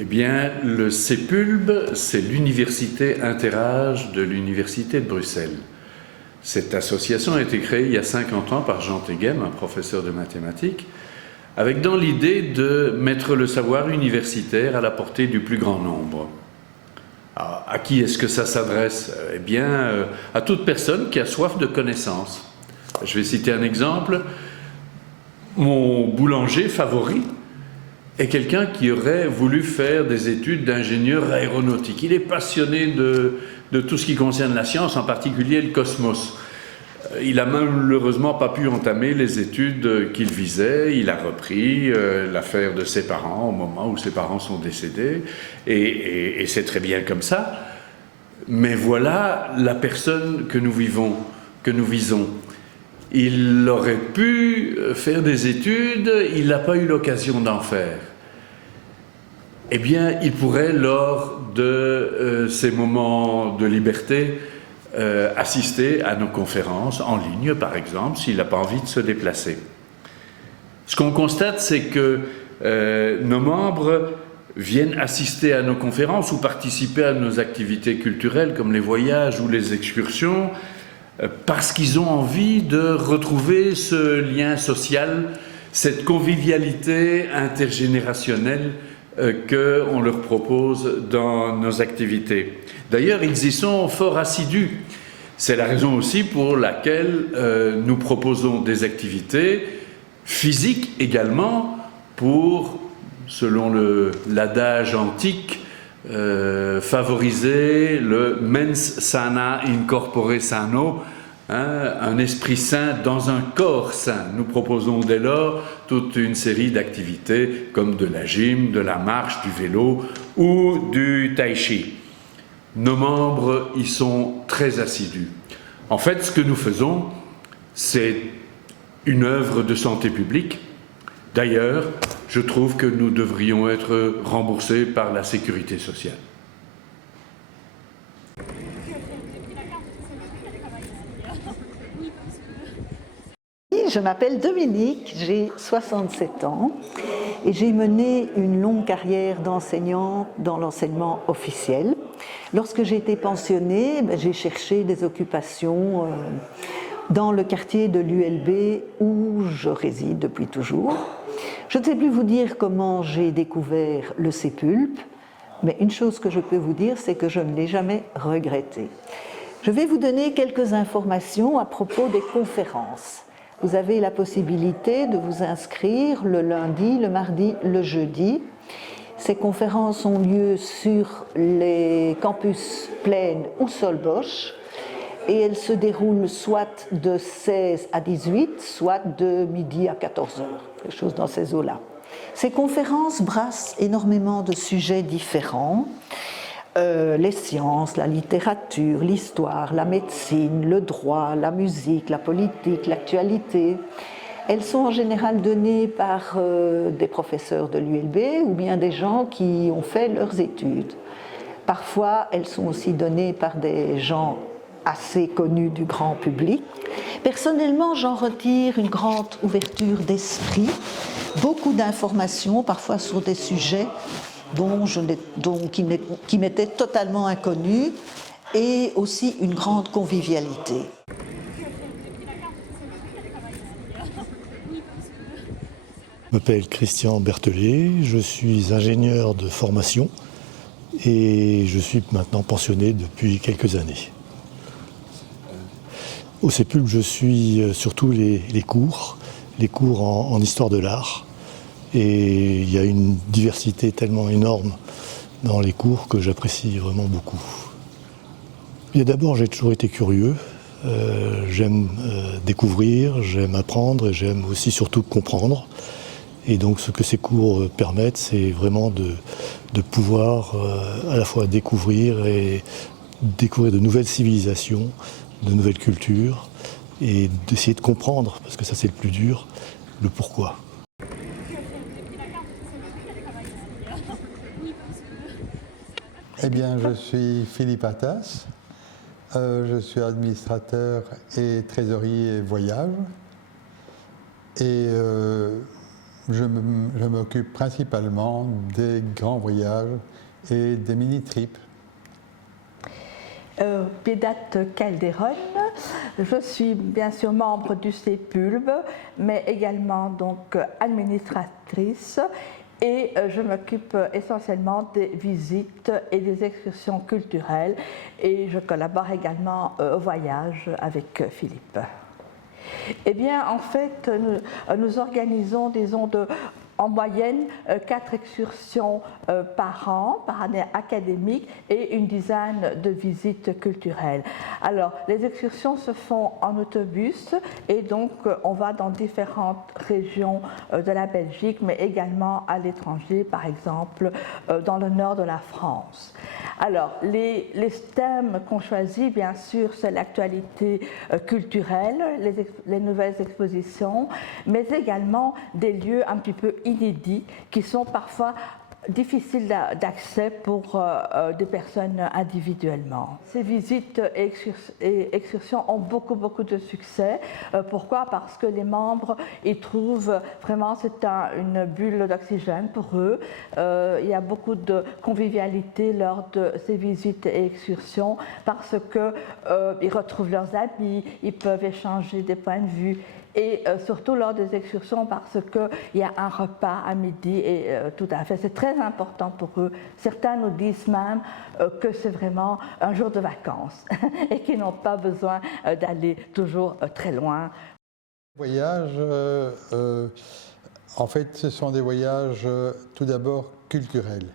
Eh bien, le CEPULB, c'est l'université interage de l'Université de Bruxelles. Cette association a été créée il y a 50 ans par Jean Teghem, un professeur de mathématiques, avec dans l'idée de mettre le savoir universitaire à la portée du plus grand nombre. Alors, à qui est-ce que ça s'adresse? Eh bien, à toute personne qui a soif de connaissances. Je vais citer un exemple. Mon boulanger favori est quelqu'un qui aurait voulu faire des études d'ingénieur aéronautique. Il est passionné de tout ce qui concerne la science, en particulier le cosmos. Il n'a malheureusement pas pu entamer les études qu'il visait. Il a repris l'affaire de ses parents au moment où ses parents sont décédés. Et c'est très bien comme ça. Mais voilà la personne que nous visons. Il aurait pu faire des études, il n'a pas eu l'occasion d'en faire. Eh bien, il pourrait, lors de ces moments de liberté, assister à nos conférences en ligne, par exemple, s'il n'a pas envie de se déplacer. Ce qu'on constate, c'est que nos membres viennent assister à nos conférences ou participer à nos activités culturelles, comme les voyages ou les excursions, parce qu'ils ont envie de retrouver ce lien social, cette convivialité intergénérationnelle qu'on leur propose dans nos activités. D'ailleurs, ils y sont fort assidus. C'est la raison aussi pour laquelle nous proposons des activités physiques également pour, selon l'adage antique, favoriser le mens sana in corpore sano, un esprit sain dans un corps sain. Nous proposons dès lors toute une série d'activités comme de la gym, de la marche, du vélo ou du tai chi. Nos membres y sont très assidus. En fait, ce que nous faisons, c'est une œuvre de santé publique. D'ailleurs, je trouve que nous devrions être remboursés par la sécurité sociale. Je m'appelle Dominique, j'ai 67 ans et j'ai mené une longue carrière d'enseignante dans l'enseignement officiel. Lorsque j'ai été pensionnée, j'ai cherché des occupations dans le quartier de l'ULB où je réside depuis toujours. Je ne sais plus vous dire comment j'ai découvert le CEPULB, mais une chose que je peux vous dire, c'est que je ne l'ai jamais regretté. Je vais vous donner quelques informations à propos des conférences. Vous avez la possibilité de vous inscrire le lundi, le mardi, le jeudi. Ces conférences ont lieu sur les campus Plaine ou Solbosch et elles se déroulent soit de 16 à 18, soit de midi à 14 heures, quelque chose dans ces eaux-là. Ces conférences brassent énormément de sujets différents. Les sciences, la littérature, l'histoire, la médecine, le droit, la musique, la politique, l'actualité. Elles sont en général données par des professeurs de l'ULB ou bien des gens qui ont fait leurs études. Parfois, elles sont aussi données par des gens assez connus du grand public. Personnellement, j'en retire une grande ouverture d'esprit, beaucoup d'informations, parfois sur des sujets qui m'étaient totalement inconnus, et aussi une grande convivialité. Je m'appelle Christian Berthelet, je suis ingénieur de formation et je suis maintenant pensionné depuis quelques années. Au CEPULB, je suis surtout les cours en histoire de l'art. Et il y a une diversité tellement énorme dans les cours que j'apprécie vraiment beaucoup. Et d'abord, j'ai toujours été curieux. J'aime découvrir, j'aime apprendre et j'aime aussi surtout comprendre. Et donc ce que ces cours permettent, c'est vraiment de pouvoir à la fois découvrir de nouvelles civilisations, de nouvelles cultures et d'essayer de comprendre, parce que ça c'est le plus dur, le pourquoi. Eh bien, je suis Philippe Attas, je suis administrateur et trésorier voyage. Et je m'occupe principalement des grands voyages et des mini-trips. Piedad Calderón, je suis bien sûr membre du CEPULB, mais également donc administratrice, et je m'occupe essentiellement des visites et des excursions culturelles, et je collabore également au voyage avec Philippe. Eh bien, en fait, nous organisons, disons, en moyenne 4 excursions par an, par année académique, et une dizaine de visites culturelles. Alors, les excursions se font en autobus, et donc on va dans différentes régions de la Belgique, mais également à l'étranger, par exemple dans le nord de la France. Alors, les thèmes qu'on choisit, bien sûr, c'est l'actualité culturelle, les nouvelles expositions, mais également des lieux un petit peu inédits qui sont parfois difficiles d'accès pour des personnes individuellement. Ces visites et excursions ont beaucoup de succès. Pourquoi? Parce que les membres y trouvent vraiment, c'est une bulle d'oxygène pour eux. Il y a beaucoup de convivialité lors de ces visites et excursions parce qu'ils retrouvent leurs amis, ils peuvent échanger des points de vue. Et surtout lors des excursions parce qu'il y a un repas à midi et tout à fait, c'est très important pour eux. Certains nous disent même que c'est vraiment un jour de vacances et qu'ils n'ont pas besoin d'aller toujours très loin. Les voyages, en fait, ce sont des voyages tout d'abord culturels.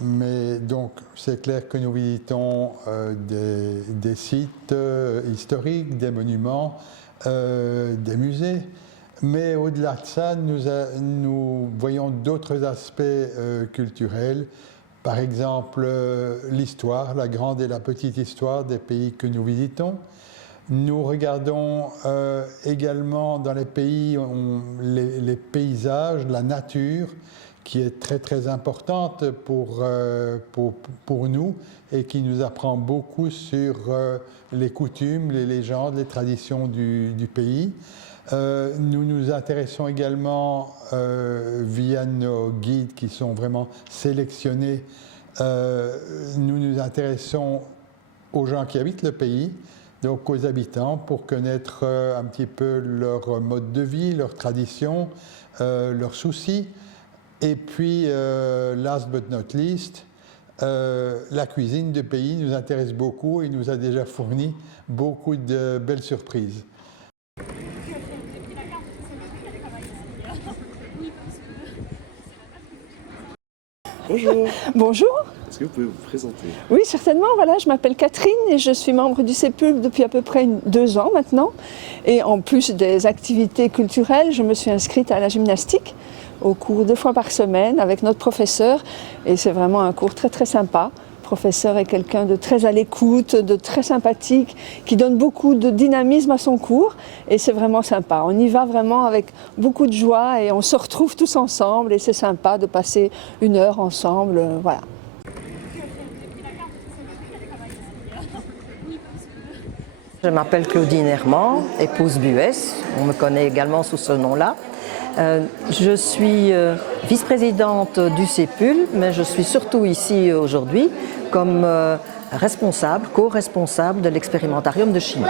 Mais donc, c'est clair que nous visitons des sites historiques, des monuments, des musées, mais au-delà de ça, nous voyons d'autres aspects culturels, par exemple l'histoire, la grande et la petite histoire des pays que nous visitons. Nous regardons également dans les pays les paysages, la nature, qui est très importante pour nous et qui nous apprend beaucoup sur les coutumes, les légendes, les traditions du pays. Nous nous intéressons également, via nos guides qui sont vraiment sélectionnés, nous nous intéressons aux gens qui habitent le pays, donc aux habitants, pour connaître un petit peu leur mode de vie, leurs traditions, leurs soucis. Et puis, last but not least, la cuisine du pays nous intéresse beaucoup et nous a déjà fourni beaucoup de belles surprises. Bonjour. Bonjour. Est-ce que vous pouvez vous présenter? Oui, certainement. Voilà, je m'appelle Catherine et je suis membre du CEPULB depuis à peu près 2 ans maintenant. Et en plus des activités culturelles, je me suis inscrite à la gymnastique au cours 2 fois par semaine avec notre professeur. Et c'est vraiment un cours très sympa. Le professeur est quelqu'un de très à l'écoute, de très sympathique, qui donne beaucoup de dynamisme à son cours. Et c'est vraiment sympa. On y va vraiment avec beaucoup de joie et on se retrouve tous ensemble. Et c'est sympa de passer 1 heure ensemble. Voilà. Je m'appelle Claudine Herman, épouse Buès, on me connaît également sous ce nom-là. Je suis vice-présidente du CEPULB, mais je suis surtout ici aujourd'hui comme responsable, co-responsable de l'expérimentarium de chimie.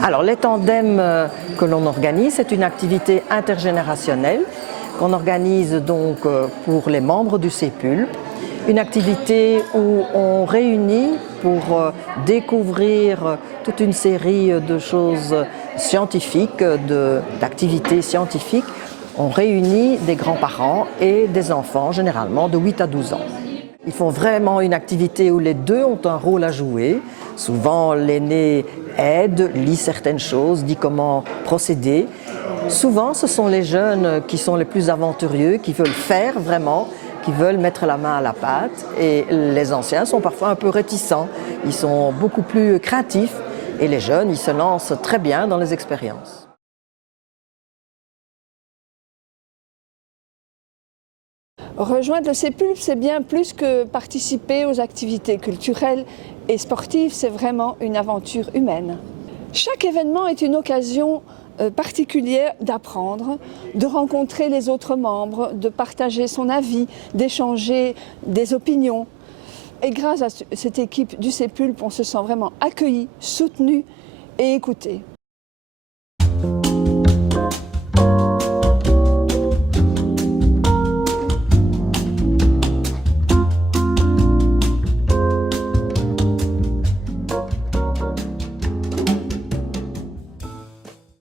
Alors les tandems que l'on organise, c'est une activité intergénérationnelle qu'on organise donc pour les membres du CEPULB. Une activité où on réunit pour découvrir toute une série de choses scientifiques, d'activités scientifiques. On réunit des grands-parents et des enfants, généralement de 8 à 12 ans. Ils font vraiment une activité où les deux ont un rôle à jouer. Souvent, l'aîné aide, lit certaines choses, dit comment procéder. Souvent, ce sont les jeunes qui sont les plus aventurieux, qui veulent faire vraiment, qui veulent mettre la main à la pâte, et les anciens sont parfois un peu réticents, ils sont beaucoup plus créatifs, et les jeunes, ils se lancent très bien dans les expériences. Rejoindre le CEPULB, c'est bien plus que participer aux activités culturelles et sportives, c'est vraiment une aventure humaine. Chaque événement est une occasion particulière d'apprendre, de rencontrer les autres membres, de partager son avis, d'échanger des opinions. Et grâce à cette équipe du CEPULP, on se sent vraiment accueilli, soutenu et écouté.